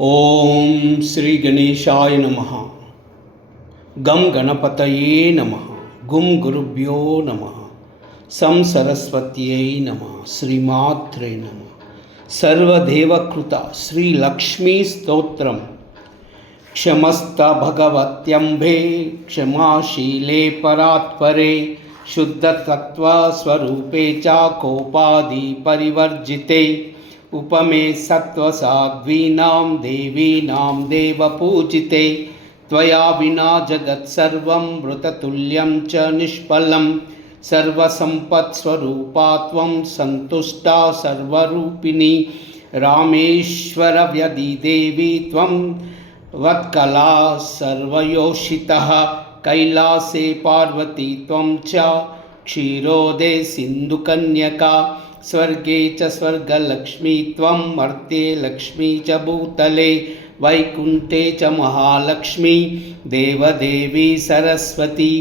ओम श्री गणेशाय नमः। गम गणपतये नमः। गुम गुरुभ्यो नमः। सं सरस्वत्यै नमः। श्रीमात्रे नमः। सर्वदेवकृता श्री लक्ष्मी स्तोत्रम। क्षमस्त भगवत्यम्भे क्षमाशीले परात्परे शुद्धतत्त्वस्वरूपे च कोपादि परिवर्जिते उपमे सत्त्वसाध्वीनां देवीनां देवपूजिते त्वया विना जगत्सर्वं मृततुल्यं च निष्फलं सर्वसम्पत्स्वरूपा त्वं सन्तुष्टा सर्वरूपिणी रामेश्वरव्यधिदेवी त्वं वत्कला सर्वयोषितः कैलासे पार्वती त्वं च क्षीरोदे सिन्धुकन्यका स्वर्गे च स्वर्गलक्ष्मी त्वं मर्त्ये लक्ष्मी च भूतले वैकुण्ठे च महालक्ष्मी देवदेवी सरस्वती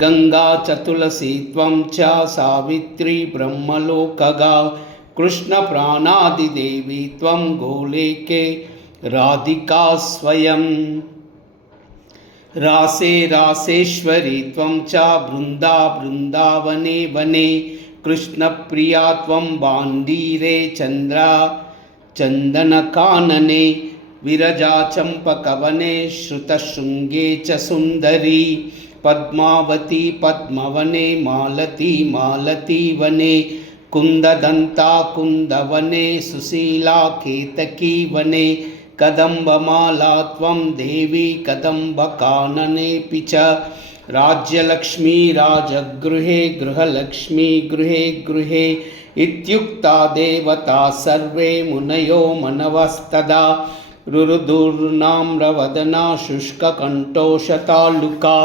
गंगा च तुलसी त्वं च सावित्री ब्रह्मलोकगा कृष्णप्राणादिदेवी त्वं गोलोके राधिका स्वयं रासे रासेश्वरी त्वं च बृन्दावने वने कृष्णप्रिया त्वं बाण्डीरे चन्दनकानने विरजा चम्पकवने श्रुतशृङ्गे च सुन्दरी पद्मावती पद्मवने मालती वने कुन्ददन्ता कुन्दवने सुशीला केतकी वने कदम्बमाला त्वं देवी कदम्बकाननेऽपि च राज्यलक्ष्मी राजगृहे गृहलक्ष्मी गृहे गृहे इत्युक्ता देवता सर्वे मुनयो मनवस्तदा रुरुदुर्नाम्रवदना शुष्ककण्ठोषतालुका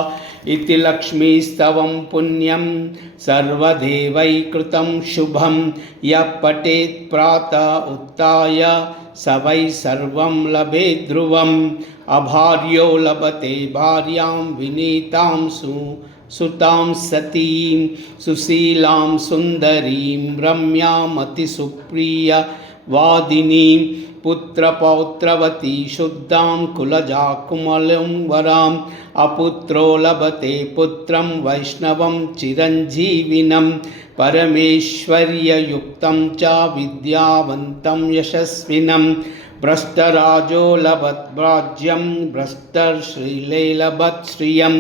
इति लक्ष्मीस्तवं पुण्यं सर्वदेवैकृतं शुभं यः पठेत् प्रातः उत्थाय स वै सर्वं लभेत् ध्रुवम् अभार्यो लभते भार्यां विनीतां सुतां सतीं सुशीलां सुन्दरीं रम्यामतिसुप्रिय वादिनीं पुत्रपौत्रवती शुद्धां कुलजाकुमलं वराम् अपुत्रो लभते पुत्रं वैष्णवं चिरञ्जीविनं परमेश्वर्ययुक्तं च विद्यावन्तं यशस्विनं भ्रष्टराजो लभत् राज्यं भ्रष्टश्रीले लभत् श्रियं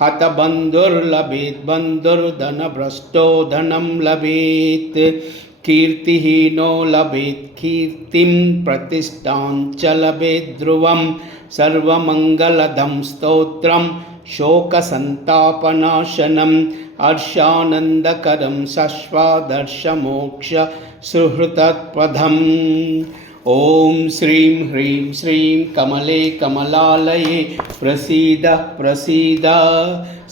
हतबन्धुर्लभेत् बन्धुर्धनभ्रष्टो धनं लभेत् कीर्तिहीनो लभेत् कीर्तिं प्रतिष्ठां च लभेत् ध्रुवं सर्वमङ्गलदं स्तोत्रं शोकसन्तापनाशनं हर्षानन्दकरं शश्वादर्शमोक्ष सुहृतप्रदम् ओम श्रीं ह्रीं श्रीं कमले कमलालये प्रसीद प्रसीद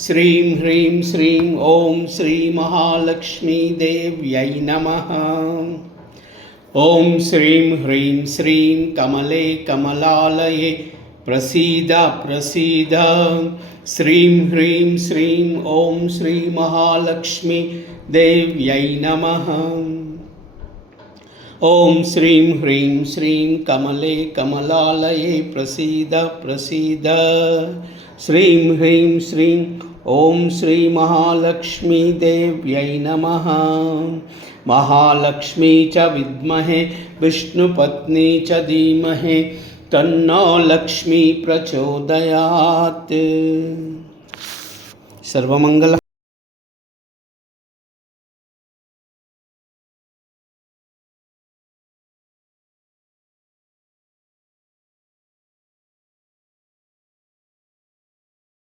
श्रीं ह्रीं श्रीं ओम श्री महालक्ष्मी देव्यै नमः। ओम श्रीं ह्रीं श्रीं कमले कमलालये प्रसीद प्रसीद श्रीं ह्रीं श्रीं ओम श्री महालक्ष्मी देव्यै नमः। ओम श्रीं ह्रीं श्रीं कमले कमलालये प्रसीद प्रसीद श्रीं ह्रीं श्रीं ओम श्री महालक्ष्मी देव्यै नमः। महालक्ष्मी च विद्महे विष्णुपत्नी च धीमहि तन्नो लक्ष्मी प्रचोदयात्। सर्वमंगल।